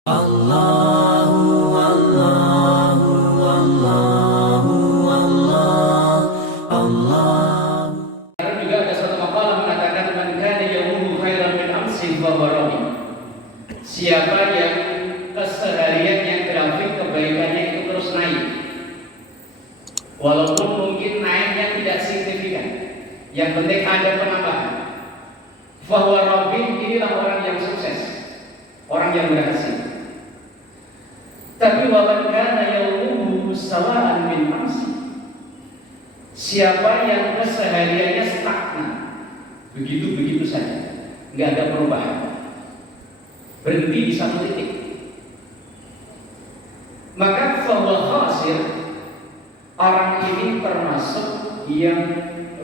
Allahu Allahu Allahu Allah Allah. Juga ada satu makalah mengatakan man kana yawmuhu khairan min amsin fa huwa rabi. Siapa yang kesehariannya grafik kebaikannya itu terus naik, walaupun mungkin naiknya tidak signifikan, yang penting ada penambahan. Fa huwa rabi, inilah orang yang sukses, orang yang berhasil. Tapi wa man kana yawmuhu sawa'an min amsin, siapa yang kesehariannya stagnan, begitu-begitu saja, nggak ada perubahan, berhenti di satu titik, maka fahuwa khasir, orang ini termasuk yang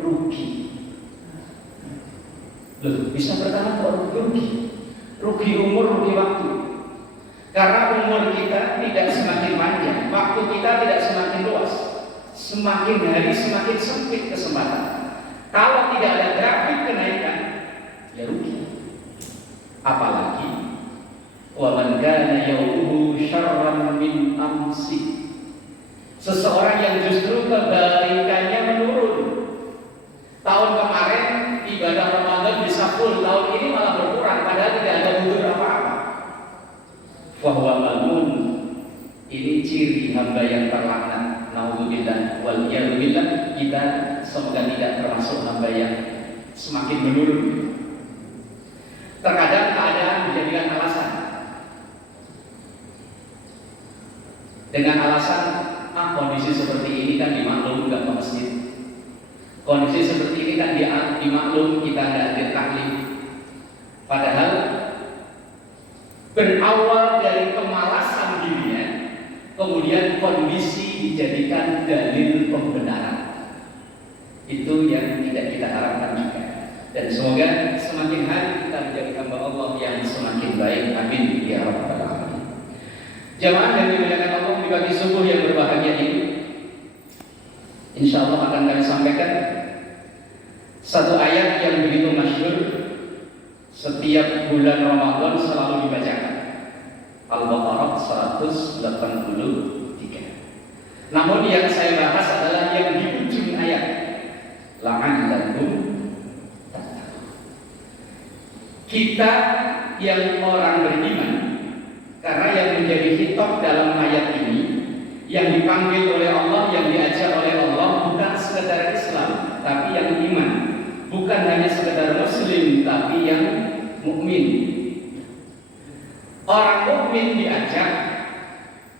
rugi. Loh, bisa bertahan kok rugi? Rugi umur, rugi waktu. Karena umur kita tidak semakin panjang, waktu kita tidak semakin luas. Semakin hari semakin sempit kesempatan. Kalau tidak ada grafik kenaikan, ya rugi. Apalagi wa man kana yawmuhu syarran min amsi, seseorang yang justru kebaikannya menurun. Tahun kemarin ibadah Ramadan bisa full, tahun ini malah berkurang padahal tidak ada udzur apa-apa. Wa huwa mal'un, ini ciri hamba yang terlaknat. Nauzubillah wal iyadzubillah, kita semoga tidak termasuk hamba yang semakin menurun. Terkadang keadaan dijadikan alasan, dengan alasan kondisi seperti ini kan dimaklum nggak ke masjid, kondisi seperti ini kan dimaklum kita nggak hadir taklim. Padahal berawal dari kemalasan dirinya, kemudian kondisi dijadikan dalil pembenaran. Itu yang tidak kita harapkan juga. Dan semoga semakin hari kita menjadi hamba Allah yang semakin baik. Amin ya rabbal alamin. Jamaah yang dimuliakan Allah di pagi subuh yang berbahagia ini, insya Allah akan kami sampaikan satu ayat yang begitu masyhur, setiap bulan Ramadan selalu dibacakan. Al-Baqarah 183. Namun yang saya bahas adalah yang di ujung ayat, la'allakum tattaqun. Kita yang orang beriman, karena yang menjadi hitop dalam ayat ini, yang dipanggil oleh Allah, yang diajak oleh Allah bukan sekedar Islam, tapi yang iman. Bukan hanya sekedar Muslim, tapi yang mukmin. Orang mukmin diajak,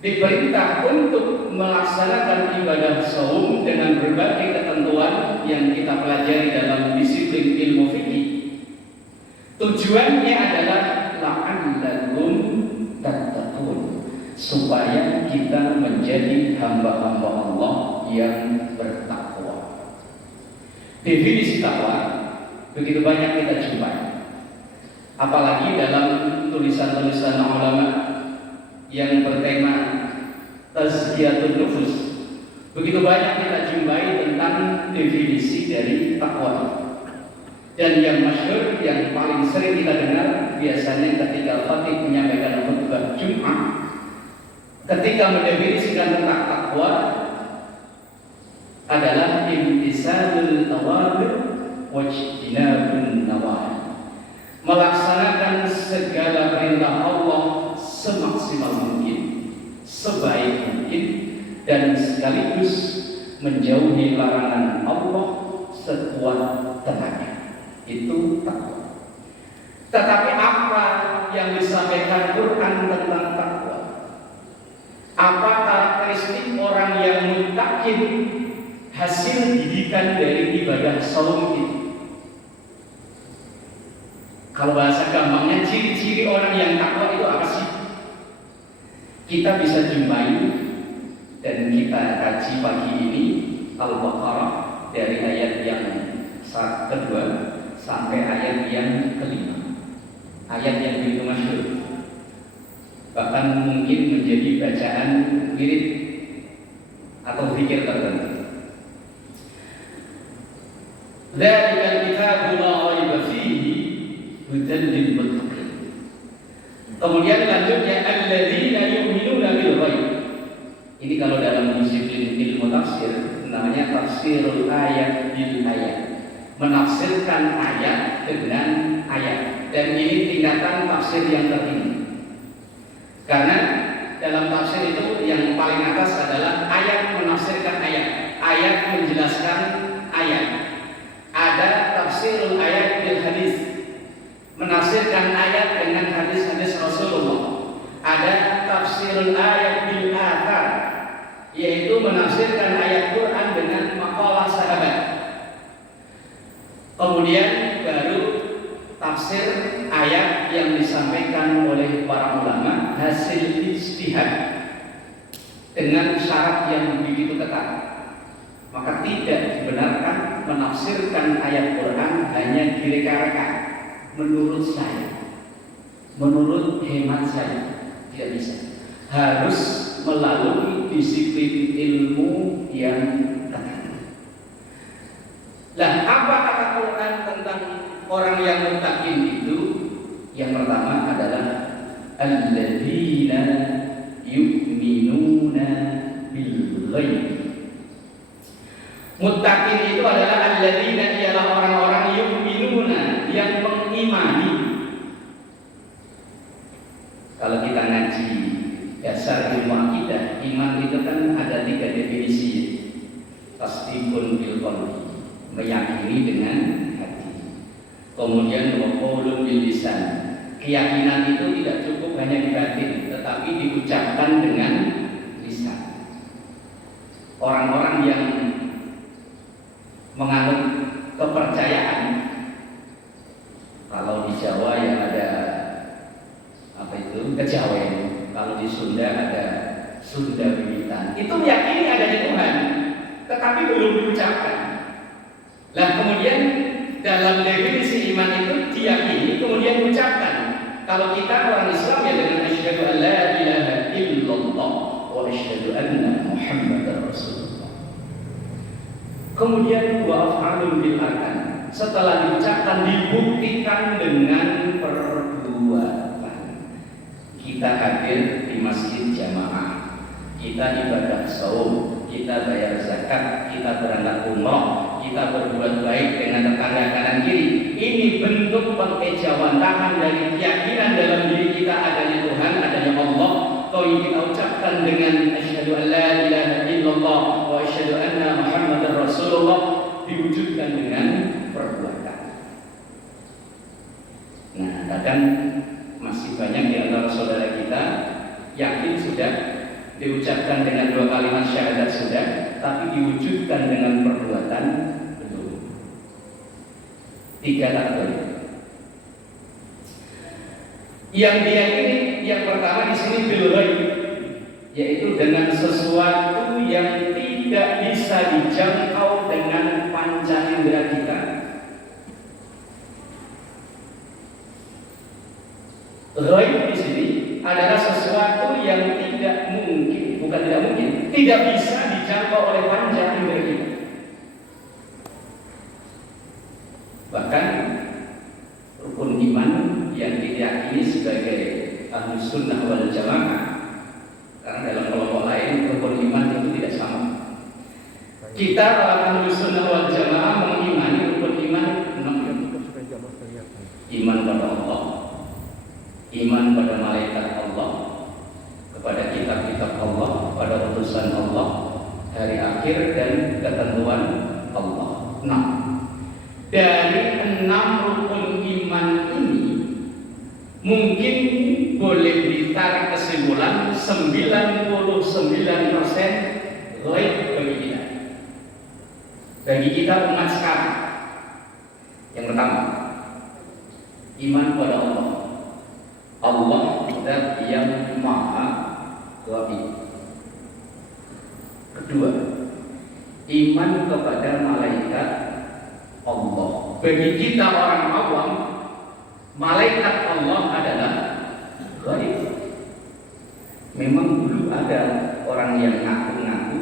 diperintah untuk melaksanakan ibadah saum dengan berbagai ketentuan yang kita pelajari dalam disiplin ilmu fikih. Tujuannya adalah la'allakum tattaqun, supaya kita menjadi hamba-hamba Allah yang bertakwa. Definisi takwa begitu banyak kita jumpai, apalagi dalam tulisan-tulisan ulama yang bertema tazkiyatun nufus. Begitu banyak kita jumpai tentang definisi dari takwa. Dan yang masyhur, yang paling sering kita dengar biasanya ketika khatib menyampaikan khutbah Jumat, ketika mendefinisikan tentang takwa adalah imtisalul awamir wajtinabun nawahi, melaksanakan segala perintah Allah semaksimal mungkin, sebaik mungkin, dan sekaligus menjauhi larangan Allah sekuat tenaga. Itu takwa. Tetapi apa yang disampaikan Quran tentang takwa? Apa karakteristik orang yang muttaqin, hasil didikan dari ibadah saum itu? Kalau bahasa gampangnya, ciri-ciri orang yang takwa itu apa sih? Kita bisa jumpai dan kita kaji pagi ini Al-Baqarah dari ayat yang kedua sampai ayat yang kelima. Ayat yang begitu masyhur, bahkan mungkin menjadi bacaan mirip atau zikir tertentu. Dzalikal kitabu la raiba fihi hudan lil muttaqin. Kemudian lanjutnya alladzina yu'minuna bil ghaib. Ini kalau dalam disiplin ilmu tafsir namanya tafsirul ayat bil ayat. Menafsirkan ayat dengan ayat. Dan ini tingkatan tafsir yang tertinggi. Karena dalam tafsir itu yang paling atas adalah ayat menafsirkan ayat, ayat menjelaskan ayat. Ada tafsirul ayat bil hadis, menafsirkan ayat dengan hadis-hadis Rasulullah. Ada tafsirul ayat bil athar, yaitu menafsirkan ayat Quran dengan maqalah sahabat. Kemudian baru tafsir ayat yang disampaikan oleh para ulama hasil ijtihad dengan syarat yang begitu ketat. Maka tidak dibenarkan menafsirkan ayat Quran hanya direka-reka menurut saya, menurut hemat saya, tidak bisa. Harus melalui disiplin ilmu yang ketat. Lah, apa kata Quran tentang orang yang muttaqin itu? Yang pertama adalah alladzina yu'minuna bil ghaib. Muttaqin itu adalah alladzina, ialah orang-orang yu'minuna, yang mengimani. Kalau kita ngaji dasar ilmu akidah, iman itu kan ada 3 definisi. Tasdiqun bil qalbi, meyakini dengan hati. Kemudian wa qaulun bil lisan, keyakinan itu tidak cukup hanya di batin, tetapi diucapkan dengan lisan. Orang-orang yang menganut kepercayaan, kalau di Jawa ya ada apa itu kejawen, kalau di Sunda ada Sunda Wiwitan, itu meyakini adanya Tuhan, tetapi belum diucapkan. Lah kemudian dalam definisi iman itu diyakini kemudian diucapkan. Kalau kita orang Islam ya dengan asyhadu an la ilaha illallah wa asyhadu anna Muhammadar Rasulullah. Kemudian wa af'alun bil arkan, setelah diucapkan dibuktikan dengan perbuatan. Kita hadir di masjid jamaah, kita ibadah saum, kita bayar zakat, kita berangkat umrah, kita berbuat baik dengan tetangga kanan kiri. Ini bentuk pengejawantahan dari keyakinan dalam diri kita adanya Tuhan, adanya Allah. Kalau kita ucapkan dengan asyhadu an la ilaha illallah wa asyhadu anna Muhammadar Rasulullah, diwujudkan dengan perbuatan. Nah, kadang masih banyak di antara saudara kita yakin sudah, diucapkan dengan 2 kalimat syahadat sudah, tapi diwujudkan dengan perbuatan belum. 3 kategori. Yang diyakini yang pertama di sini bil ghaib, yaitu dengan sesuatu yang tidak bisa dijangkau dengan panca indera kita. Ghaib di sini adalah sesuatu yang tidak mungkin, bukan tidak mungkin, tidak bisa dijangkau oleh panca indera kita. Bahkan rukun iman yang diyakini sebagai Ahlus Sunnah wal Jamaah, karena dalam kelompok lain rukun iman itu tidak sama. Kita Ahlus Sunnah wal Jamaah mengimani rukun iman 6. Iman pada Allah, iman pada malaikat Allah, kepada kitab-kitab Allah, pada utusan Allah, hari akhir dan ketentuan Allah. 6. Dari 6 rukun iman ini mungkin boleh ditarik kesimpulan 99% ghaib bagi kita. Bagi kita umat sekarang. Yang pertama, iman pada Allah. Allah zat yang maha ghaib. Kedua, iman kepada malaikat Allah. Bagi kita orang awam, malaikat Allah adalah ghaib. Memang dulu ada orang yang ngaku-ngaku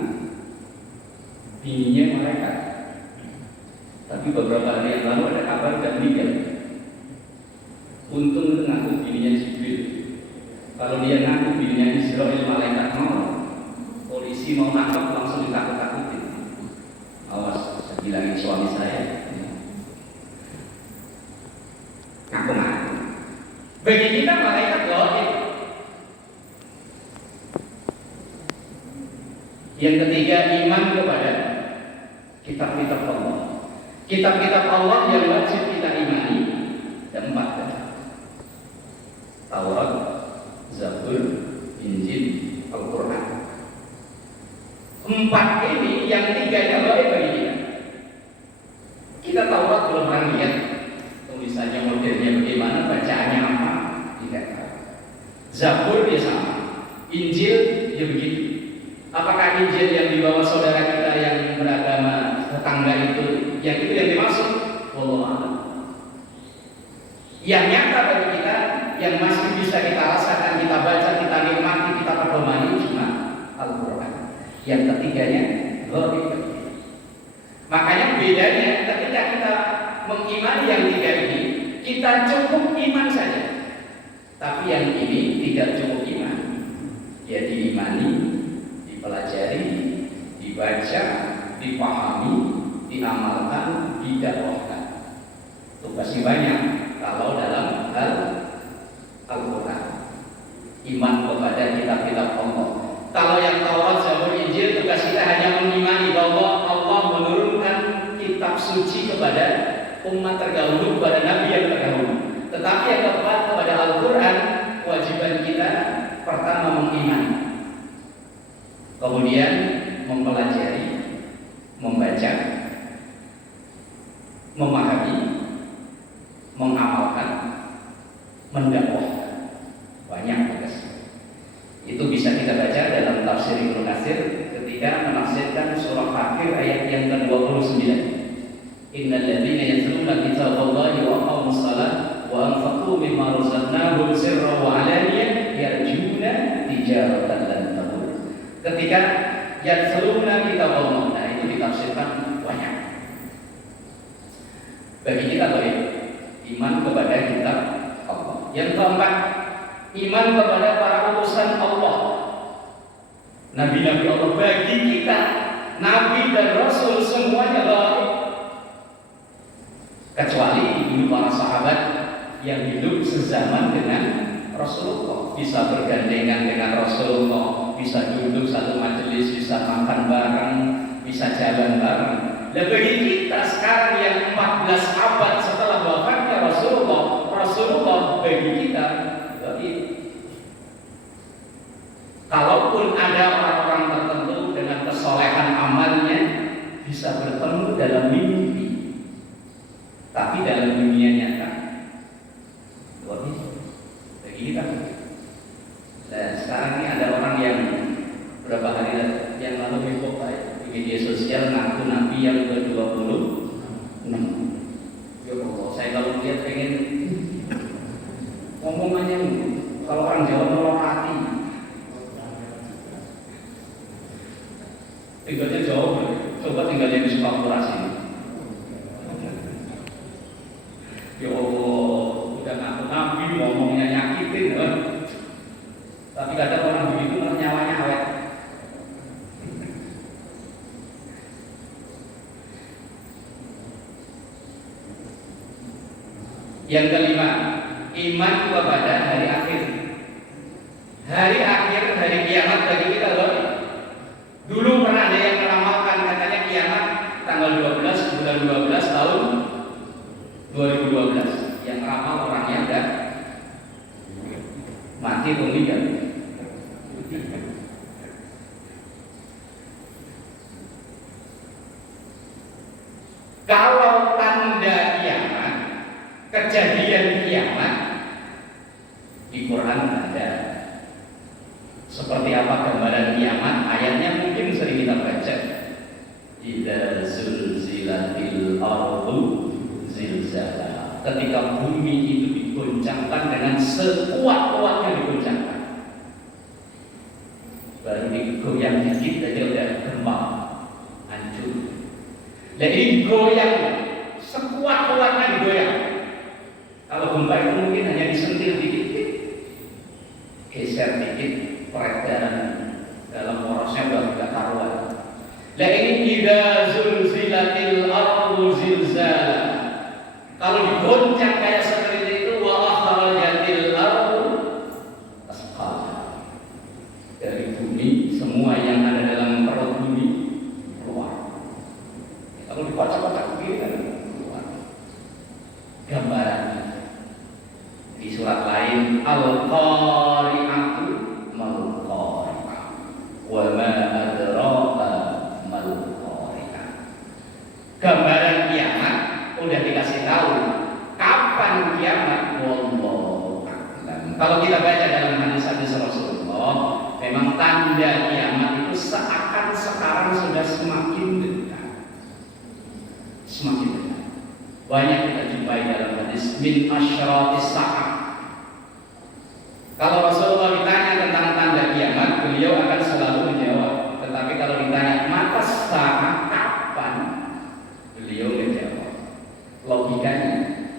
bininya malaikat, tapi beberapa hari yang lalu ada kabar dan meninggal. Untung itu ngaku bininya Jibril. Kalau dia ngaku dirinya Israel, malaikat mau, polisi mau nangkap langsung ditakut-takutin. Awas, saya bilangin suami saya. Ngaku-ngaku. Bagi kita malaikat gaib. Yang ketiga, iman kepada kitab-kitab Allah. Kitab-kitab Allah yang wajib kita imani ada 4. Taurat, Zabur, Injil, Al-Quran. 4 ini yang 3-nya gaib bagi kita. Kita Taurat belum pernah lihat tulisannya, modelnya bagaimana, bacaannya apa, tidak tahu. Zabur ya sama, Injil ya begitu. Apakah Injil yang dibawa saudara kita yang beragama tetangga itu yang dimaksud? Wallahu a'lam. Yang nyata bagi kita, yang masih bisa kita rasakan, kita baca, kita nikmati, kita pedomani cuma Al-Quran. Yang ketiganya gaib. Makanya bedanya ketika kita mengimani yang 3 ini, kita cukup iman saja. Tapi yang ini tidak cukup iman. Ya diimani, dipelajari, dibaca, dipahami, diamalkan, didakwahkan. Tugasnya banyak kalau dalam hal Al-Quran. Iman kepada kitab-kitab Allah. Kalau yang Taurat, Zabur, Injil, tugas kita hanya mengimani bahwa Allah menurunkan kitab suci kepada umat terdahulu, kepada Nabi yang terdahulu. Tetapi yang keempat, kepada Al-Quran, kewajiban kita pertama mengimani, kemudian mempelajari, membaca, memahami, mengamalkan, mendakwahkan. Banyak tugas. Itu bisa kita baca dalam tafsir Ibnu Katsir ketika menafsirkan surah Fatir ayat yang ke-29. Innal ladzina yatluna kitaballahi wa aqamus shalah wa anfaqu mimma razaqnahum sirran wa 'alaniyatan yarjuna tijaratan lan tabur. Ketika yatluna kitaballah, nah itu ditafsirkan banyak. Bagi kita boleh iman kepada kitab Allah. Yang keempat, iman kepada para utusan Allah, nabi-nabi Allah. Bagi kita, nabi dan rasul semuanya gaib, kecuali dulu para sahabat yang hidup sezaman dengan Rasulullah, bisa bergandengan dengan Rasulullah, bisa duduk satu majelis, bisa makan bareng, bisa jalan bareng. Dan bagi kita sekarang yang 14 abad setelah wafatnya Rasulullah bagi kita gaib. Kalaupun ada orang-orang tertentu dengan kesolehan amalnya bisa bertemu dalam mimpi, tapi dalam dunia nyata gaib bagi kita. Dan sekarang ini ada orang yang berapa hari yang lalu heboh di media sosial ngaku nabi yang ke-26. Ya Allah, saya kalau lihat pengen ngomongannya, kalau orang Jawa nolong hati. Tinggalnya jauh, coba tinggalnya di Sukapura sini. Ya Allah, udah ngaku nabi, ngomongnya nyakitin, tapi kadang orang begitu malah nyawanya awet. Yang kelima, iman kepada hari akhir. Hari akhir, hari kiamat bagi kita loh. Dulu pernah ada yang meramalkan katanya kiamat tanggal 12 bulan 12 tahun 2012. Yang ramal orangnya udah mati meninggal. Kalau tanda kiamat, kejadian kiamat di Quran ada. Seperti apa gambaran kiamat? Ayatnya mungkin sering kita baca. Idza zulzilatil ardu zilzalaha. Ketika bumi itu digoncangkan dengan sekuat-kuatnya digoncangkan. Baru digoyang dikit aja udah gempa, hancur. Jadi goyang, sekuat-kuatnya digoyang. Kalau gempa itu mungkin hanya disentil dikit, geser dikit peredaran dalam porosnya udah tidak karuan. Lah ini idza zulzilatil ardu zilzala. Kalau digoncang kayak seperti itu, wa akhrajatil ardu asqala. Dari bumi semua yang ada dalam perut bumi keluar. Kalau dikocok-kocok begini kan keluar. Gambarannya di surat lain, al-qari'atu mal-qari'ah wa ma adraka mal-qari'ah. Gambaran kiamat udah dikasih tahu. Kapan kiamat? Wallahu a'lam. Kalau kita baca dalam hadis-hadis Rasulullah, memang tanda kiamat itu seakan sekarang sudah semakin dekat. Semakin dekat. Banyak kita jumpai dalam hadis min asyratis sa'ah. Kalau Rasulullah ditanya tentang tanda kiamat, beliau akan selalu menjawab. Tetapi kalau ditanya mata sa'ah kapan, beliau menjawab. Logikanya,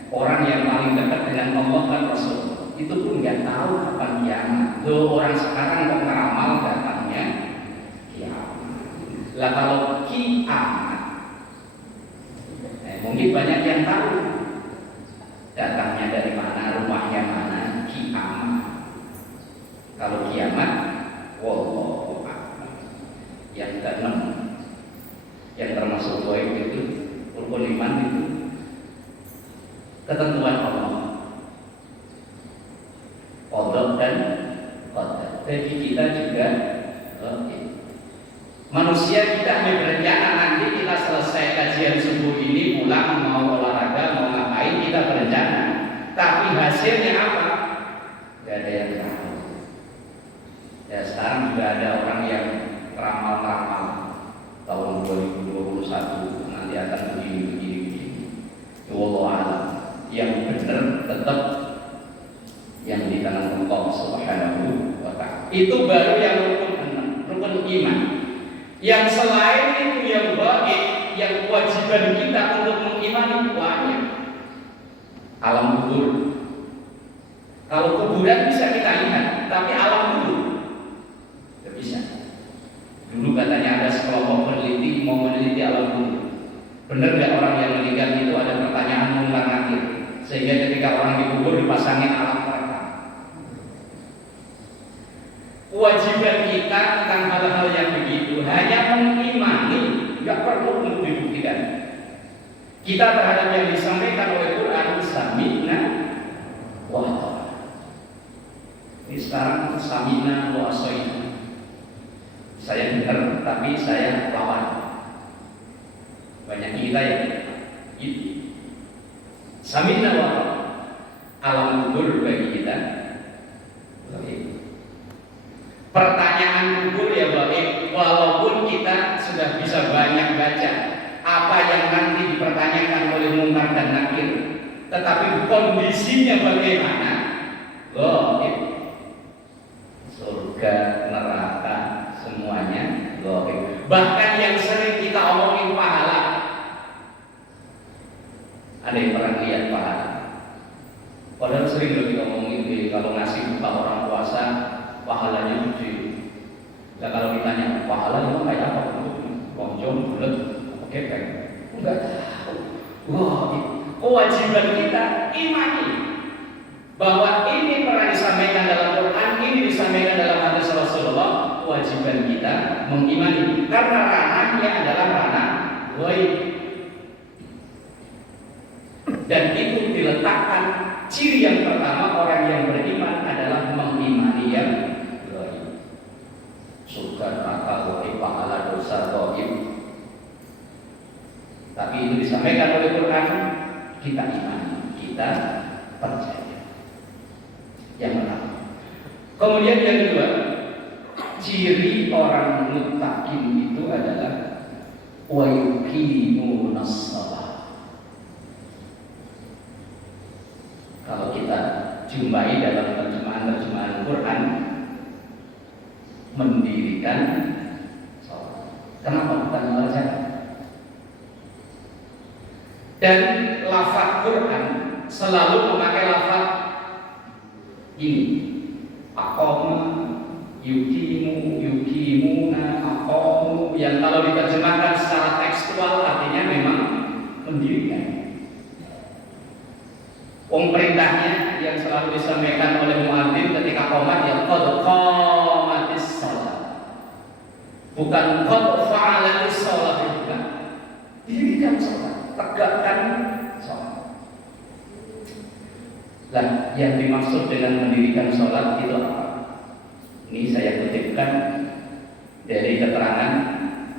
orang yang paling dekat dengan Allah kan Rasulullah, itu pun nggak tahu kapan kiamat. Loh, orang sekarang kok ngeramal datangnya kiamat. Lah kalau kiamat, mungkin banyak yang tahu datangnya dari mana, rumahnya mana, kiamat. Kalau kiamat, wallahu a'lam. Yang keenam, yang termasuk doa itu, rukun iman itu, ketentuan Allah, qada dan qadar. Bagi kita juga manusia kita hanya berencana nanti kita selesai kajian subuh ini pulang mau olahraga mau ngapain kita berencana, tapi hasilnya apa? Gak ada yang tahu. Ya sekarang juga ada orang yang ramal-ramal tahun 2021 nanti akan begini. Wallahu a'lam. Yang benar tetap yang di tangan Allah Subhanahu wa ta'ala. Itu baru yang rukun iman. Yang selain itu yang gaib, yang kewajiban kita untuk mengimani banyak. Alam kubur. Kalau kuburan bisa kita lihat, tapi alam kubur tidak bisa. Dulu katanya ada sekelompok peneliti mau meneliti alam kubur. Benar nggak orang yang meninggal itu ada pertanyaan mungkar nakir, sehingga ketika orang dikubur dipasangin alat perekam. Kewajiban kita tentang hal-hal yang begitu hanya mengimani, nggak perlu untuk dibuktikan. Kita terhadap yang disampaikan oleh Quran, sami'na wa ata'na. Ini sekarang sami'na wa ata'na. Saya dengar, tapi saya lawan. Banyak kita yang gitu. Sami'na wa ata'na. Alam kubur bagi kita pertanyaan kubur ya baik, walaupun kita sudah bisa banyak baca apa yang nanti dipertanyakan oleh mungkar dan nakir, tetapi kondisinya bagaimana? Gaib. Surga, neraka, semuanya gaib. Bahkan yang sering kita omongin pahala. Ada yang pernah lihat pahala? Padahal sering loh kita omongin kalau ngasih buka orang puasa pahalanya gede. Nah kalau ditanya pahala itu kayak apa? Lonjong, bulat, kepek? Enggak tahu. Wah, kewajiban kita imani bahwa ini pernah disampaikan dalam Quran, ini disampaikan dalam hadis Rasulullah. Kewajiban kita mengimani karena ranahnya adalah ranah gaib. Dan itu diletakkan ciri yang pertama orang yang beriman adalah mengimani yang gaib. Surga, neraka, gaib, pahala, dosa, gaib. Tapi itu disampaikan oleh Quran, kita imani, kita percaya. Yang pertama. Kemudian yang kedua, ciri orang muttaqin itu adalah wa yuqimunas shalah. Kalau kita jumpai dalam terjemahan Quran, mendirikan sholat. Kenapa bukan mengerjakan? Dan lafaz Quran selalu memakai lafaz ini, aqama yukimuna, aqamu, yang kalau diterjemahkan secara tekstual artinya memang mendirikan. Perintahnya yang selalu disampaikan oleh muadzin ketika qomat ya qad qamatis shalah. Bukan qad fa'alatis shalah, bukan. Dirikan salat, tegakkan salat. Nah, yang dimaksud dengan mendirikan salat itu apa? Ini saya kutipkan dari keterangan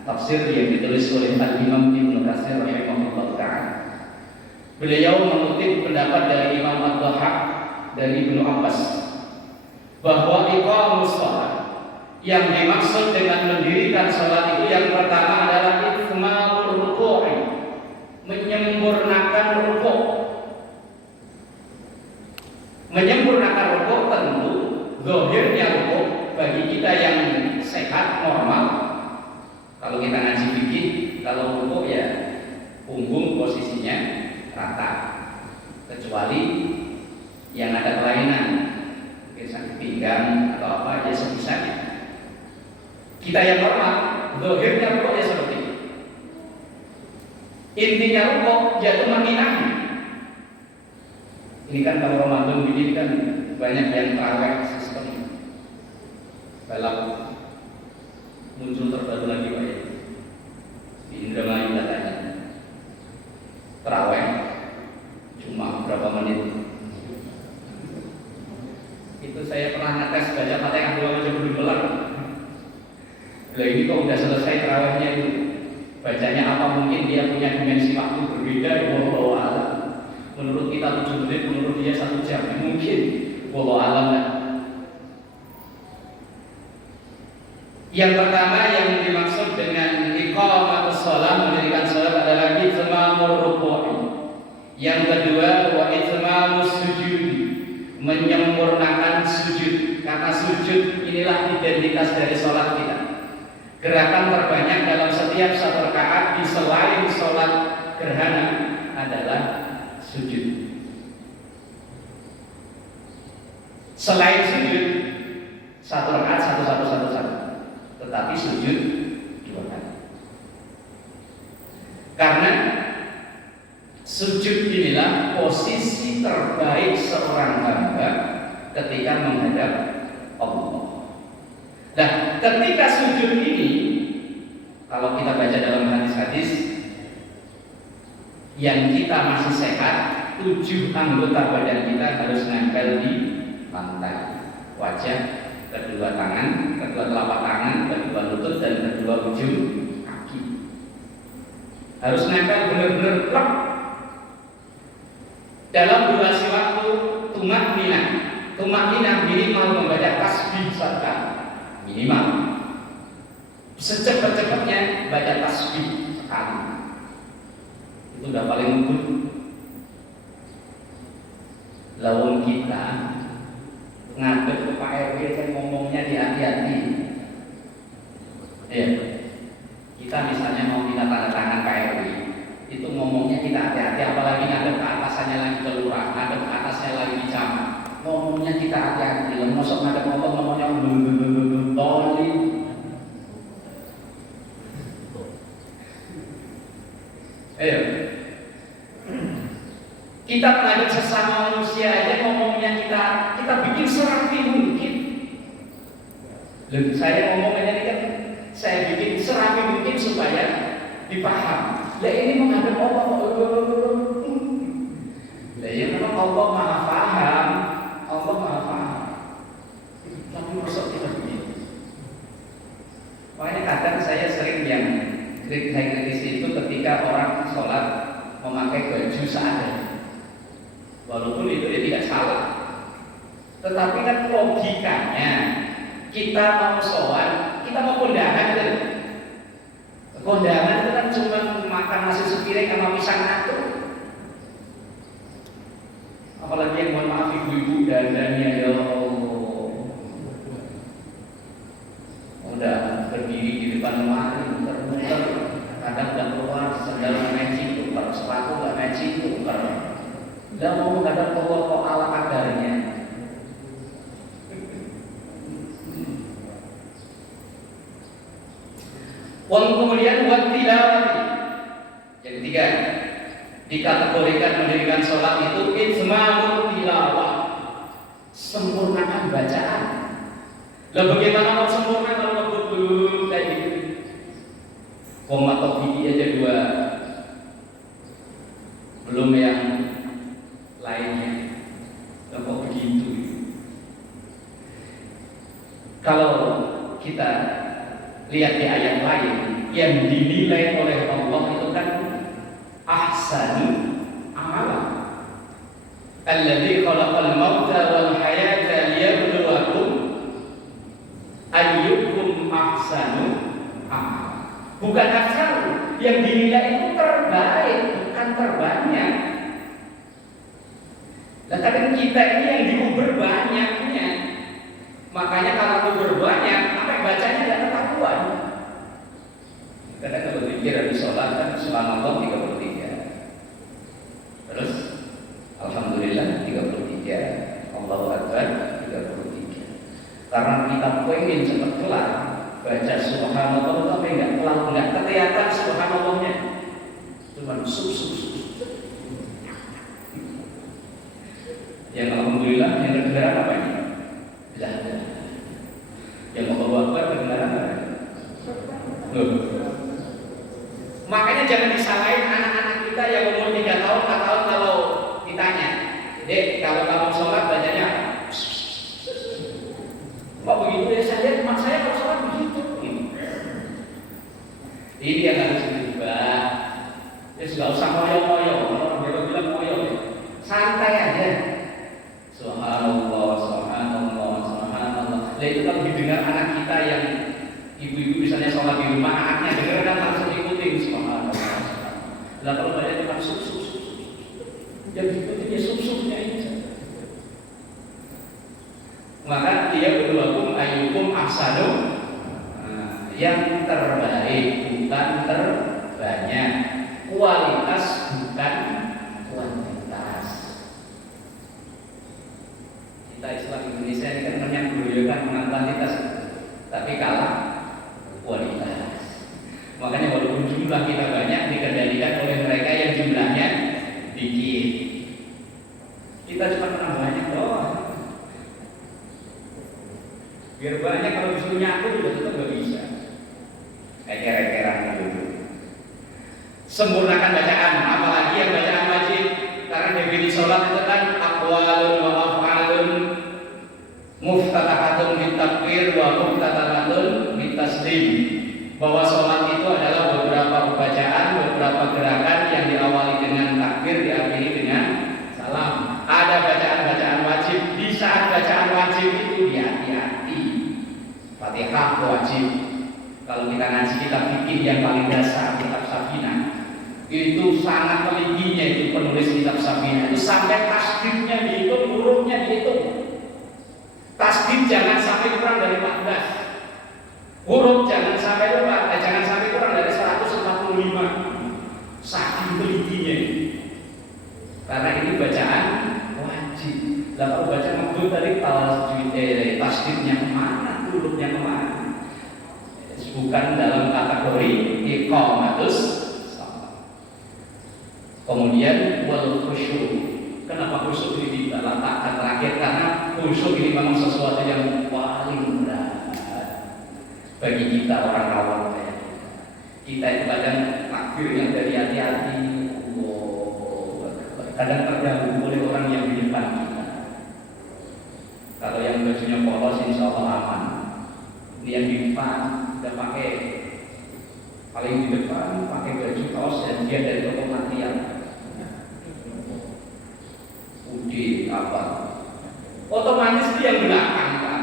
tafsir yang ditulis oleh Al-Imam Ibnu Katsir rahimahullah ta'ala. Beliau mengutip pendapat dari Imam Ad-Dhahhak dari Ibnu Abbas bahwa iqamus shalah yang dimaksud dengan mendirikan salat itu yang pertama adalah ikmalur ruku', menyempurnakan rukuk. Menyempurnakan rukuk tentu zahirnya rukuk bagi kita yang sehat normal. Kalau kita ngaji fikih, kalau rukuk ya punggung posisinya rata, kecuali yang ada kelainan, sakit pinggang atau apa ya sebisanya. Kita yang normal, zahirnya rukuk ya seperti itu. Intinya rukuk yaitu menginami. Ini kan kalau Ramadan begini kan banyak yang tarawih sistem balap muncul terbaru lagi Pak ya. Di Indramayu katanya tarawih cuma berapa menit. Itu saya pernah ngetes baca Fatihah 2 jam belum kelar. Lah ini kok udah selesai tarawihnya itu bacanya apa, mungkin dia punya dimensi waktu berbeda ya, wallahu a'lam. Menurut kita 7 menit, menurut dia 1 jam mungkin, wallahu a'lam. Yang pertama yang dimaksud dengan iqamatus shalah, mendirikan salat adalah itmamur ruku'. Yang kedua wa itmamus sujud, menyempurnakan sujud. Kata sujud inilah identitas dari salat kita. Gerakan terbanyak dalam setiap satu rakaat di selain sholat gerhana adalah sujud. Selain sujud satu rakaat satu. Tetapi sujud 2 kali. Karena sujud inilah posisi terbaik seorang hamba ketika menghadap Allah. Nah, ketika sujud ini, kalau kita baca dalam hadis-hadis, yang kita masih sehat, 7 anggota badan kita harus nempel di lantai. Wajah, kedua tangan, kedua telapak tangan, kedua lutut, dan kedua ujung kaki. Harus nempel benar-benar plek. Dalam durasi waktu tumak-ninah minimal membaca tasbih 1 kali. Minimal secepat-cepatnya baca tasbih sekali. Itu udah paling mudah. Lawan kita ngadep ke Pak RW kan ngomongnya hati-hati. Ya. Kita misalnya mau minta tanda tangan Pak RW, itu ngomongnya kita hati-hati, apalagi ngadep ke atasannya lagi ke lurah, ngadep ke atasnya lagi di camat. Ngomongnya kita hati-hati. Mosok ngadep ngomongnya toli. Ayo. Kita menghadap sesama manusia aja ngomongnya kita bikin serapi mungkin. Saya ngomongnya ini kan saya bikin serapi mungkin supaya dipaham. Ya ini menghadap Allah. Ya memang Allah Maha Paham. Allah Maha Paham. Tapi masuk kita begini. Makanya kadang saya sering yang kritis itu ketika orang sholat memakai baju seadanya. Walaupun itu tidak salah, tetapi kan logikanya kita mau sholat, kita mau kondangan kan? Kondangan itu kan cuma makan nasi sepiring sama pisang atu. Apalagi yang mohon maaf ibu-ibu dandannya ya Allah, udah berdiri di depan lemari muter-muter, kadang udah keluar sendal nggak matching, tukar sepatu nggak matching, tukar. Udah mau menghadap Allah kok ala kadarnya. Kemudian buat tilawati. Yang ketiga, dikategorikan mendirikan sholat itu itmamul tilawah, sempurnakan bacaan. Lalu bagaimana mau sempurna kalau ngebut kayak gitu? Koma atau gigi aja dua, belum yang lainnya. Kok begitu? Kalau kita lihat di ayat lain yang dinilai oleh Allah itu kan ahsanu amala. Alladzi khalaqal mauta wal hayata liyabluwakum ayyukum ahsanu amala. Bukan ahsanu, yang dinilai itu terbaik, bukan terbanyak. Nah, kadang kita ini yang diuber banyaknya. Makanya kalau uber banyak, sampai bacanya tidak ketahuan. Kadang kalau berpikir habis sholat kan subhanallah 33. Terus alhamdulillah 33. Allahu akbar 33. Karena kita pengen cepat kelar baca subhanallah tapi enggak kelihatan subhanallahnya. Cuma sub. Yang alhamdulillah yang kedengaran apa ini? Tidak ada. Yang Allahu akbar kedengaran apa? Makanya jangan disalahin anak-anak kita yang umur 3 tahun, 4 tahun kalau ditanya, "Dek, kalau kamu sholat bacanya kok begitu ya?" Saya lihat emak saya kalau sholat begitu. Ini yang harus diubah. Ya sudah usah moyo-moyo, orang bilang moyo. Santai aja. Subhanallah, subhanallah, subhanallah. Nah, itu kalau didengar anak kita yang ibu-ibu misalnya sholat di rumah, anaknya dengar kan langsung ikutin subhanallah. Lah kalau banyak cuma sub. Yang diikutin ya sub-subnya aja. Maka dia berdoakum ayyukum ahsanu, yang terbaik bukan terbanyak, kualitas bukan kuantitas. Kita Islam Indonesia ini kan menyanggulikan menang kuantitas, tapi kalah kualitas. Makanya walaupun jumlah kita banyak dikendalikan oleh mereka yang jumlahnya dikit. Kita cuma menang banyak doang. Biar banyak kalau disuruh nyatu juga tetap nggak bisa. Eker-ekeran dulu. Sempurnakan bacaan, apalagi yang bacaan wajib. Karena definisi sholat itu kan aqwalun wa af'alun muftatahatun bitakbir wa muftatahatun bitaslim. Bahwa sholat itu adalah beberapa bacaan, beberapa gerakan yang diawali dengan takbir, diakhiri dengan salam. Ada bacaan-bacaan wajib. Di saat bacaan wajib itu hati-hati. Fatihah wajib. Kalau kita ngaji kitab fikih yang paling dasar, kitab Safinah, itu sangat teliginya itu penulis kitab Safinah. Itu sampai tasdidnya dihitung, hurufnya dihitung. Tasdid jangan sampai kurang dari 14. Huruf jangan sampai kurang dari 145. Saking teliginya ini. Karena ini bacaan wajib. Lah kalau baca makhluk tadi tasdidnya kemana, hurufnya kemana? Bukan dalam kategori iqamatus shalah. Kemudian wal khusyuk. Kenapa khusyuk ini diletakkan terakhir? Karena khusyuk ini memang sesuatu yang paling berat bagi kita orang awam kayak kita itu kadang takbir yang dari hati-hati, kadang terganggu oleh orang yang di depan kita. Kalau yang bajunya polos insya Allah aman. Yang di depan udah pakai paling di depan pakai baju kaos dan dia dari toko material apa otomatis dia yang belakang kan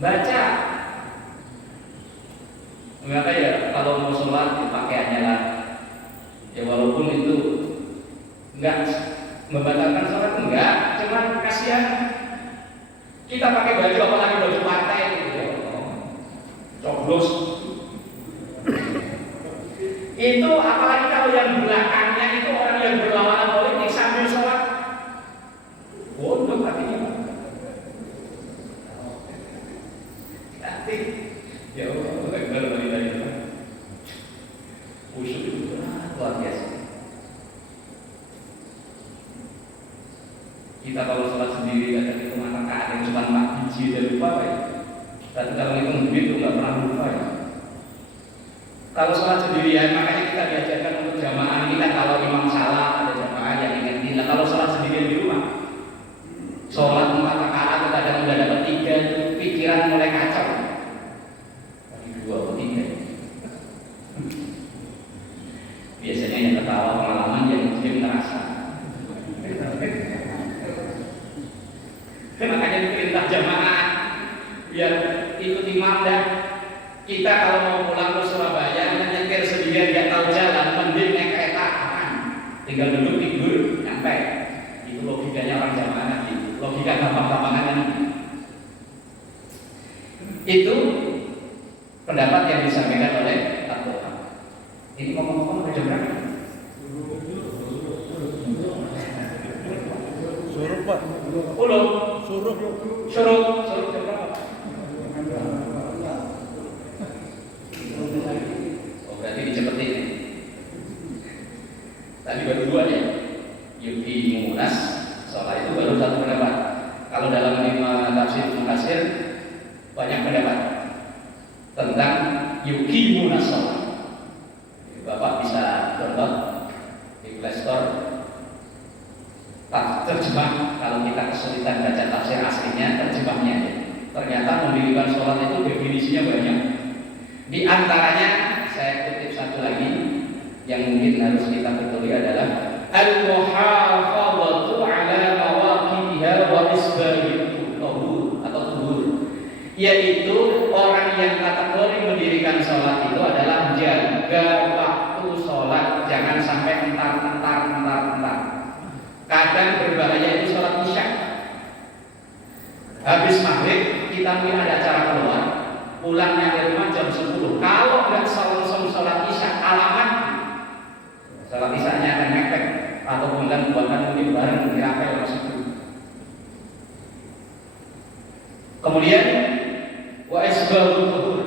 baca. Maka ya kalau mau sholat pakaiannya lah ya, walaupun itu enggak membatalkan sholat, enggak, cuman kasihan kita pakai baju apalagi baju partai gitu ya, coblos itu, apalagi kalau yang belakangnya itu orang yang berlawanan politik sambil sholat bodoh artinya. Nanti ya Allah Dan kalau ngitung duit itu nggak pernah lupa ya. Kalau sholat sendirian, makanya kita diajarkan untuk jamaah. Ini kan kalau imam salah ada jamaah yang ingetin. Nah kalau sholat sendirian di rumah, sholat 4 rakaat kadang udah dapat 3, pikiran mulai kacau. Tadi 2 atau 3. Biasanya yang ketawa pengalaman yang muslim terasa. Makanya perintah jamaah biar ikut imam. Dan kita kalau mau pulang ke Surabaya nyetir sendirian nggak tahu jalan, mending naik kereta aman, tinggal duduk tidur nyampe. Itu logikanya orang jamaah nanti, logika gampang-gampangan nanti. Itu pendapat yang disampaikan oleh Abdullah. Ini ngomong-ngomong ke jam berapa? Suruh Pak. Suruh jam berapa? Oh berarti dicepetin. Tadi baru 2 ya. Yuki Munas soal itu baru 1 pendapat. Kalau dalam 5 tafsir Mufassir banyak pendapat tentang Yuki Munas soal. Bapak bisa download di Play Store terjemah. Kalau kita kesulitan baca tafsir aslinya, terjemahnya. Ternyata mendirikan sholat itu definisinya banyak. Di antaranya saya kutip satu lagi yang mungkin harus kita ketahui adalah al-muhafadzatu ala mawaqifiha wa isbaghi tuhur atau tuhur, yaitu orang yang kategori mendirikan sholat itu adalah jaga waktu sholat, jangan sampai entar. Kadang berbahaya itu sholat isya. Habis maghrib kita mungkin ada acara keluar, pulangnya dari rumah jam 10. Kalau nggak langsung sholat isya, alamat sholat isyanya akan mepet atau bahkan mungkin bareng dirapel orang situ. Kemudian wa isbahul tuhur,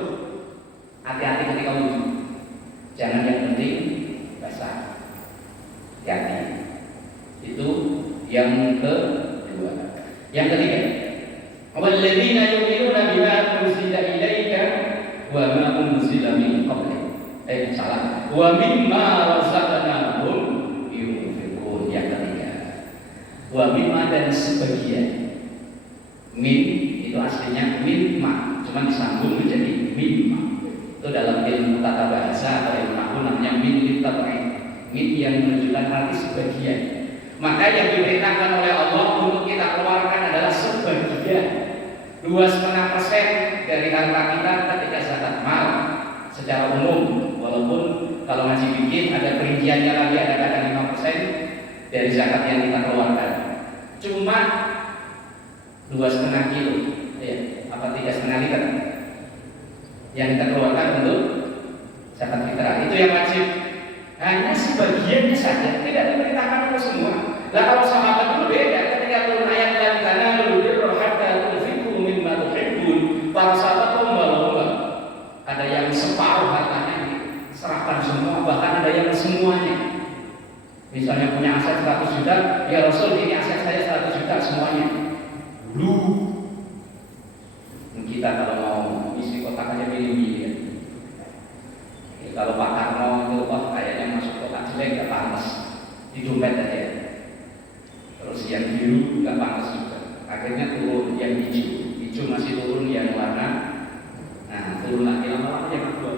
hati-hati ketika wudhu, jangan yang penting basah, hati-hati. Itu yang kedua. Yang ketiga, walladzina yu'minuna bima unzila ilaika wa ma unzila min qablik. Wa mimma razaqnahum yunfiqun. Yang ketiga, wa mimma, dan sebagian. Min itu aslinya mimma, cuma disambung menjadi mimma. Itu dalam ilmu tata bahasa atau ilmu nahwu namanya min litab'i. Min yang menunjukkan arti sebagian. Maka yang diperintahkan oleh Allah untuk kita keluarkan adalah sebagian, 2,5% dari harta kita ketika zakat mal secara umum. Walaupun kalau ngaji bikin ada perinciannya lagi, ada kadang 5% dari zakat yang kita keluarkan. Cuma 2,5 kilo, ya, apa 3,5 liter yang kita keluarkan untuk zakat fitrah. Itu yang wajib. Hanya sebagiannya saja, tidak diperintahkan untuk semua. Nah kalau sahabat itu beda, ketika turun ayat dan karena lulur hatta tunfiqu mimma tuhibbun, para sahabat lomba-lomba. Ada yang separuh hartanya diserahkan semua, bahkan ada yang semuanya. Misalnya punya aset 100 juta, ya Rasul ini aset saya 100 juta semuanya. Lu kita kalau mau isi kotak aja milih-milih. Kalau Pak Karno itu kayaknya masuk kotak jelek, gak pantas di dompet aja. Terus yang biru gak pantas juga. Akhirnya turun yang hijau masih turun yang warna. Nah turun lagi lama-lama yang kedua.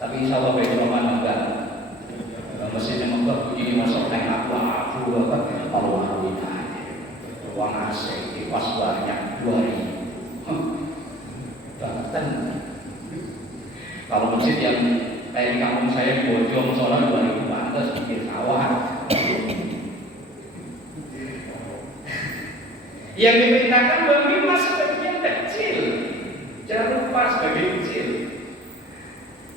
Tapi insya Allah baik Ramadan enggak. Mesinnya mentok begini masuk naik aku apa? Allah Alhamdulillah. Uang AC pas banyak 2.000. Bahkan kalau masjid yang kayak di kampung saya di Bojong sholat 2.000 pantas bikin sawah. Yang diperintahkan bagaimana sebagian kecil, jangan lupa sebagian kecil.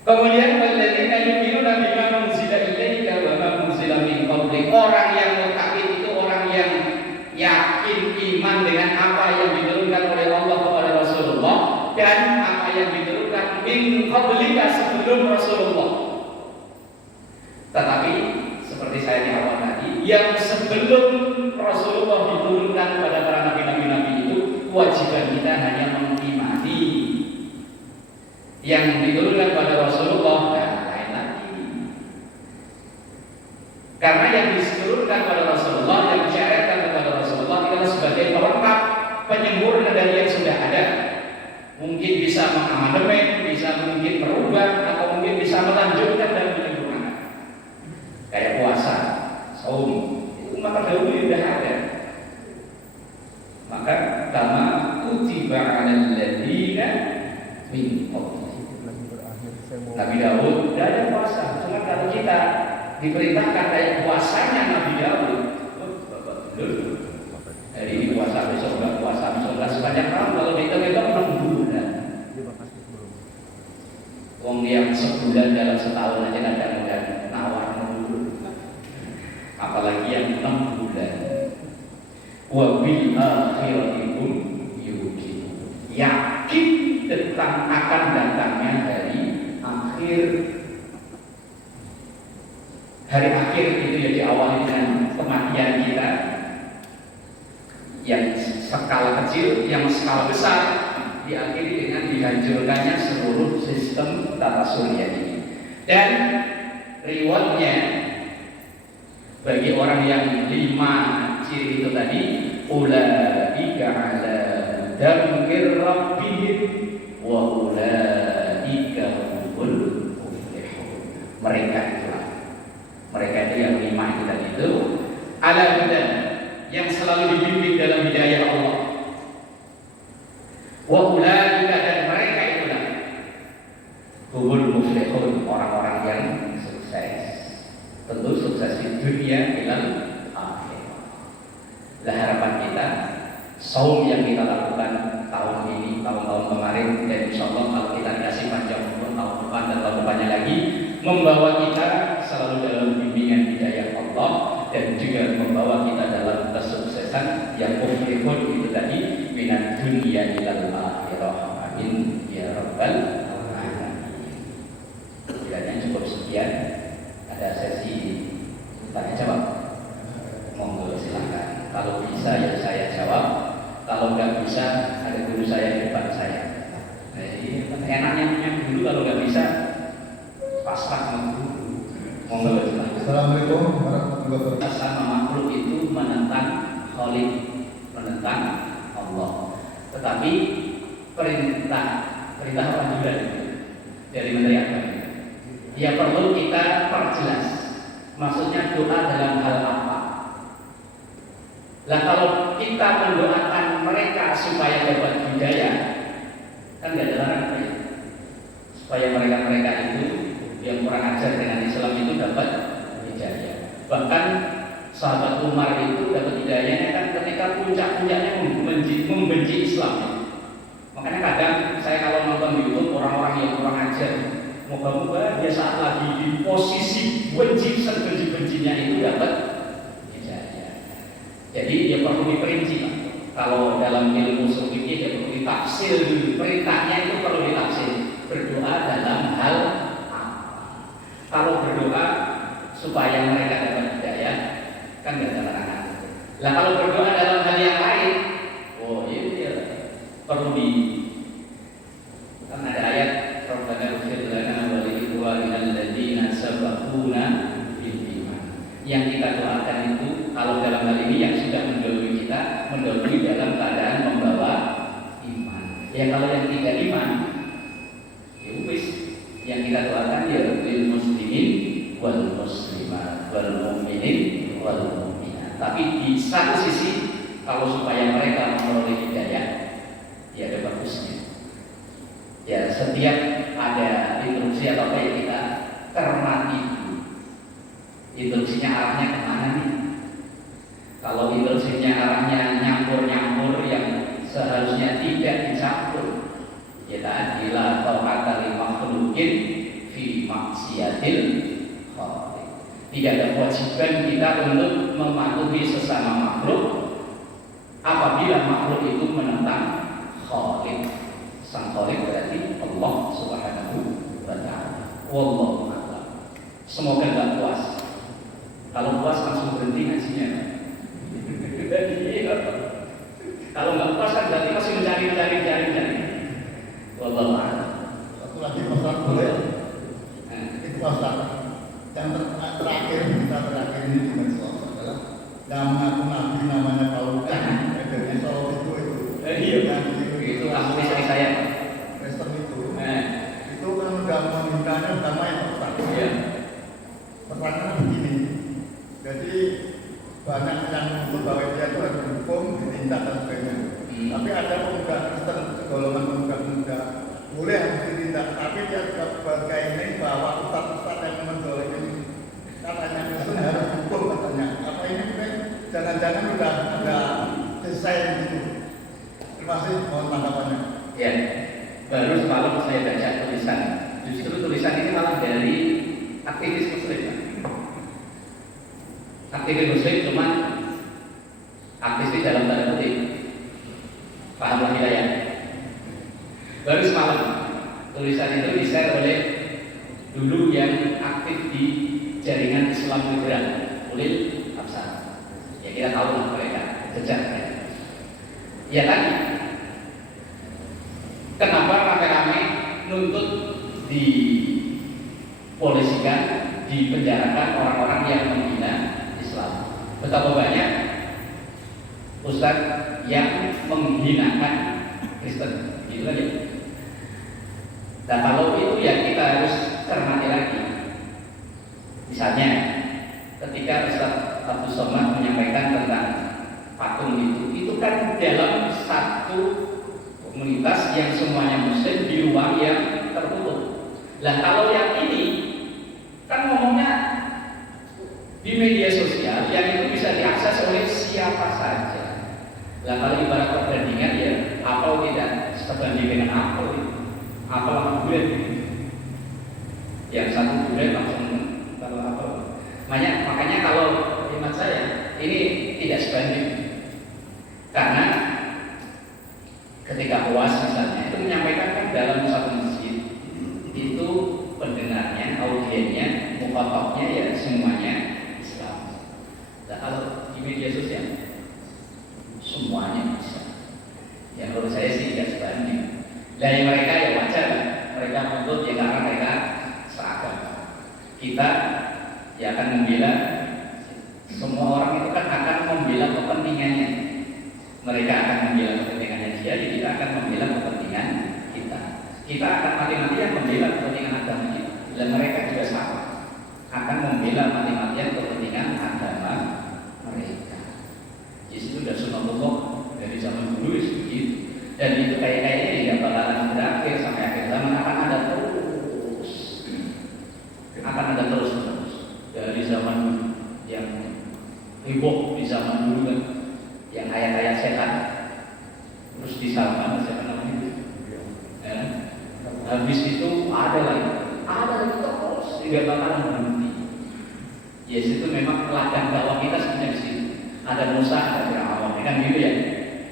Kemudian walladzina yu'minuna bima unzila ilaika wa ma unzila min qablik. Orang yang mukmin itu orang yang yakin iman dengan apa yang diturunkan oleh Allah kepada Rasulullah dan apa yang diturunkan min qablika sebelum Rasulullah. Tetapi seperti saya di awal tadi, yang sebelum Rasulullah diturunkan kepada para nabi-nabi itu kewajiban kita hanya mengimani yang diturunkan pada Rasulullah dan lain lagi. Karena yang diturunkan pada Rasulullah, yang disyariatkan kepada Rasulullah adalah sebagai pelengkap, penyempurna dari yang sudah ada. Mungkin bisa mengamandemen, bisa mungkin merubah, atau mungkin bisa melanjutkan dan menyempurnakan. Kayak puasa, saum, itu maka dahulu sudah ada. Maka kama kutiba 'alal ladzina min qablihim. Nabi Daud tidak ada puasa, cuma kalau kita diperintahkan kayak puasanya Nabi Daud, hari ini puasa, besok enggak puasa, besok enggak, sepanjang tahun kalau dihitung-hitung 6 bulan. Wong yang sebulan dalam setahun aja kadang-kadang nawar mulu, apalagi yang 6 bulan. Wa bil akhirati hum yuqinun, yakin tentang akan datangnya hari akhir itu ya diawali dengan kematian kita yang skala kecil, yang skala besar diakhiri dengan dihancurkannya seluruh sistem tata surya ini. Dan rewardnya bagi orang yang 5 ciri itu tadi, ulaika ala hudan mir rabbihim wa ulaika humul muflihun. Mereka itu yang 5 itu tadi itu ala hudan, yang selalu dibimbing dalam hidayah Allah. Wa ulaika, dan mereka itulah humul muflihun, orang-orang yang sukses. Tentu sukses di dunia ilal akhirah. Lah harapan kita, saum yang kita lakukan tahun ini, tahun-tahun kemarin, dan insya Allah kalau kita dikasih panjang umur tahun depan dan tahun depannya lagi, membawa kita selalu dalam bimbingan hidayah Allah, dan juga membawa kita dalam kesuksesan yang muflihun itu tadi, minat dunia ilal akhirah. Amin ya rabbal alamin. Kiranya cukup sekian. Ada sesi tanya jawab, monggo silakan. Kalau bisa ya saya jawab, kalau nggak bisa ada guru saya di depan saya. Nah, jadi enaknya dulu, kalau nggak bisa pasrah sama guru. Monggo silakan. Assalamualaikum warahmatullahi wabarakatuh. Sama makhluk itu menentang Khalik, menentang Allah. Tetapi perintah apa juga dari Menteri Agama, ya perlu kita perjelas. Maksudnya doa dalam hal apa? Lah kalau kita mendoakan mereka supaya dapat hidayah, kan nggak ada larangan ya? Supaya mereka itu yang kurang ajar dengan Islam itu dapat hidayah. Bahkan sahabat Umar itu dapat hidayahnya kan ketika puncak-puncaknya membenci Islam. Makanya kadang saya kalau nonton YouTube orang-orang yang kurang ajar, moga-moga dia saat lagi di posisi benci, sebenci-bencinya itu dapat hidayah. Jadi dia perlu diperinci. Kalau dalam ilmu usul fikih dia perlu ditafsir, perintahnya itu perlu ditafsir. Berdoa dalam hal apa? Kalau berdoa supaya mereka dapat hidayah, kan nggak ada larangan. Lah kalau berdoa dalam hal yang lain, oh itu dia perlu kan ada ayat Rabbana ighfir lana wa li ikhwanina alladziina sabaquna bil iman. Yang kita doakan itu kalau dalam hal ini yang sudah mendahului kita, mendahului dalam keadaan membawa iman. Ya kalau yang tidak iman, ya wis, yang kita doakan ya lil muslimin wal muslimat wal mu'minin wal mu'minat. Tapi di satu sisi kalau supaya mereka memperoleh hidayah, ya ada bagusnya. Ya setiap ada instruksi atau apa yang kita cermati dulu. Instruksinya arahnya kemana nih? Kalau instruksinya arahnya nyampur-nyampur yang seharusnya tidak dicampur, ya tadi la ta'ata li makhluqin fi maksiatil khaliq. Tidak ada kewajiban kita untuk mematuhi sesama makhluk apabila makhluk itu menentang Khaliq. Sang Khaliq berarti Allah Subhanahu wa ta'ala. Wallahu a'lam. Semoga enggak puas. Kalau puas langsung berhenti ngajinya. Kalau enggak puas kan berarti masih kampung istri saya. Kristen itu Nah, itu kan udah menikahnya sama yang pertama. iya. Pertanyaannya begini, jadi banyak yang menyebut bahwa dia itu harus dihukum, ditindak dan sebagainya. Tapi ada pemuda Kristen, golongan pemuda-pemuda boleh harus ditindak, tapi dia juga berkaitan bahwa ustaz-ustaz yang mendolimi katanya Kristen harus dihukum katanya. Apa ini mungkin jangan-jangan udah ada selesai gitu. Terima kasih, mohon tanggapannya. Ya, baru semalam saya baca tulisan. Justru tulisan ini malah dari aktivis Muslim. Aktivis Muslim cuma aktivis dalam tanda kutip. Pahamlah hidayah. Baru semalam tulisan itu di-share oleh dulu yang aktif di jaringan Islam Liberal, Ulil Absar. Ya kita tahu lah mereka jejaknya. Ya tadi, kenapa rame-rame nuntut dipolisikan, dipenjarakan orang-orang yang menghina Islam? Betapa banyak ustadz yang menghinakan Kristen, gitu aja. Dan kalau itu ya kita harus cermati lagi. Misalnya, ketika Ustadz Abdul Somad menyampaikan tentang patung itu kan dalam satu komunitas yang semuanya Muslim di ruang yang tertutup. Lah kalau yang ini kan ngomongnya di media sosial yang itu bisa diakses oleh siapa saja. Lah kalau ibarat perbandingan ya apel tidak sebanding dengan apel, apel sama bulan. Yang satu bulan langsung kalau apel. Makanya kalau hemat saya ini tidak sebanding. Karena ketika UAS misalnya itu menyampaikan kan dalam satu masjid itu pendengarnya, audiennya, mukhatabnya ya semuanya Islam. Dan kalau di media sosial semuanya bisa. Ya menurut saya sih tidak sebanding. Dari mereka ya wajar, mereka menuntut ya karena mereka seagama. Kita ya akan membela, semua orang itu kan akan membela kepentingannya. Mereka akan membela kepentingannya dia, jadi kita akan membela kepentingan kita. Kita akan mati-matian membela kepentingan agama kita. Dan mereka juga sama, akan membela mati-matian kepentingan agama mereka. Di situ sudah sunatullah dari zaman dulu begitu. Dan itu kayaknya tidak bakalan berakhir sampai akhir zaman, akan ada terus, dari zaman yang heboh di zaman dulu kan, yang ayat-ayat setan terus disalahkan siapa namanya itu. Ya. Habis itu ada lagi terus tidak bakalan berhenti. Yes, itu memang ladang dakwah kita sebenarnya di sini. Ada Musa, ada Fir'aun, kan gitu ya.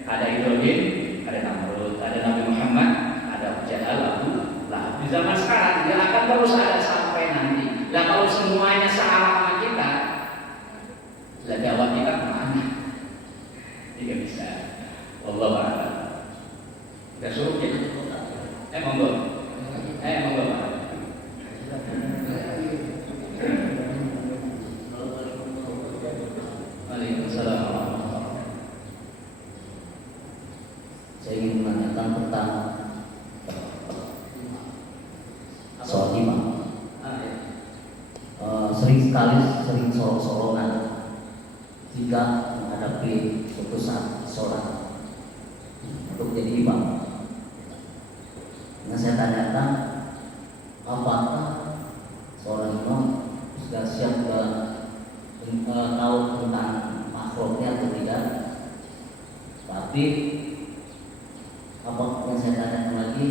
Ada Ibrahim, ada Namrud, ada Nabi Muhammad, ada Abu Jahal, Abu Lahab. Di zaman sekarang dia akan terus ada sampai nanti. Nah kalau semuanya salah sama kita, lah dakwah kita kemana? Tidak bisa. Wallahu a'lam. Kita suruh kita. Monggo. Monggo Pak. Waalaikumsalam warahmatullahi wabarakatuh. Saya ingin menanyakan tentang soal imam. Sering sorong-sorongan jika menghadapi suatu saat sholat untuk jadi imam. Nah saya tanyakan, apakah seorang imam sudah siap tahu tentang makhluknya atau tidak? Tapi apa yang saya tanyakan lagi,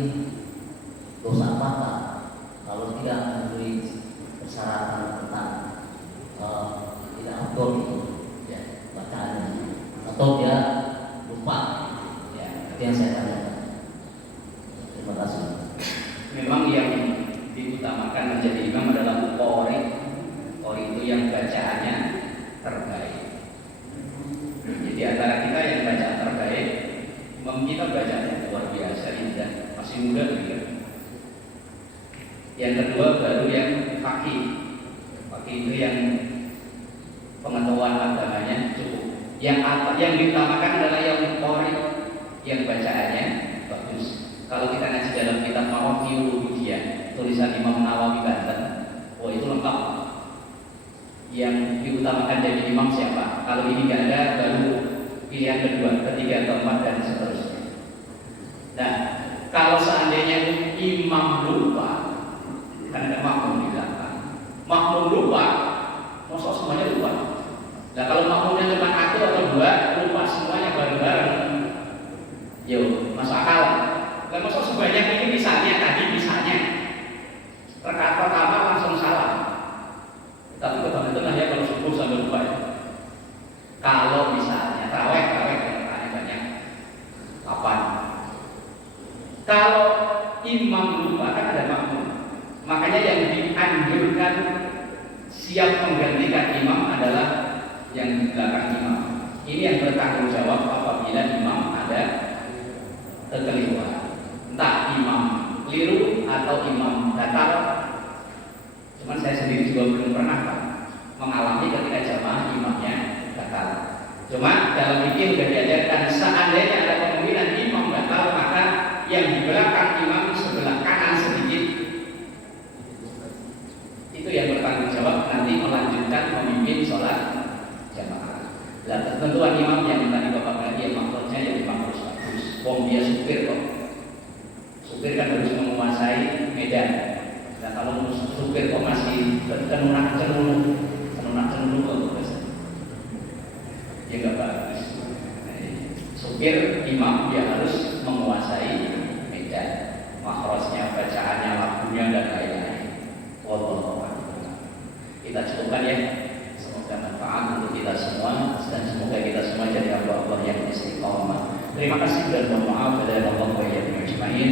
dosa apakah kalau tidak memenuhi persyaratan tentang tidak afdol itu ya, bacaannya, atau dia lupa ya, itu yang saya tanyakan. Terima kasih. Memang yang diutamakan menjadi imam adalah qori. Qori itu yang bacaannya terbaik. Jadi antara kita yang bacaan terbaik, imam kita bacanya luar biasa, indah, masih muda juga. Yang kedua baru yang fakih. Fakih itu yang pengetahuan agamanya cukup. Yang diutamakan adalah yang qori, yang bacaannya bagus. Kalau kita ngaji dalam kitab Mawaqi' Uluhiyah tulisan Imam Nawawi Banten, oh itu lengkap. Yang diutamakan dari imam siapa? Kalau ini nggak ada, baru pilihan kedua, ketiga, keempat, dan seterusnya. Nah, kalau seandainya imam lupa, kan ada makmum di belakang. Makmum lupa, masa semuanya lupa. Nah, kalau makmumnya cuma satu atau dua, lupa semuanya bareng-bareng. Yo, masuk akal. Nah, masa sebanyak ini misalnya rakaat pertama langsung salah. Tapi kebetulan ya kalau subuh sampai lupa ya. Kalau misalnya tarawih yang banyak 8. Kalau imam lupa kan ada makmum. Makanya yang dianjurkan siap menggantikan imam adalah yang di belakang imam. Ini yang bertanggung jawab apabila imam ada kekeliruan. Entah imam keliru atau imam datar. Cuman saya sendiri juga belum pernah mengalami ketika jamaah imamnya batal. Cuma dalam fikih sudah diajarkan seandainya ada kemungkinan imam batal, maka yang di belakang imam sebelah kanan sedikit itu yang bertanggung jawab nanti melanjutkan memimpin sholat jamaah. Dan ketentuan imam yang tadi bapak tadi maksudnya yang imam harus bagus. Wong dia supir kok. Supir kan harus menguasai medan. Nah kalau supir kok masih kenunak cenulu kok ya nggak bagus. Supir imam dia harus menguasai medan, makhrajnya, bacaannya, lagunya dan lain-lain. Wallahu a'lam. Kita cukupkan ya. Semoga manfaat untuk kita semua dan semoga kita semua jadi Allah yang istiqomah. Terima kasih dan mohon maaf kepada Allah wa iyyakum ajma'in.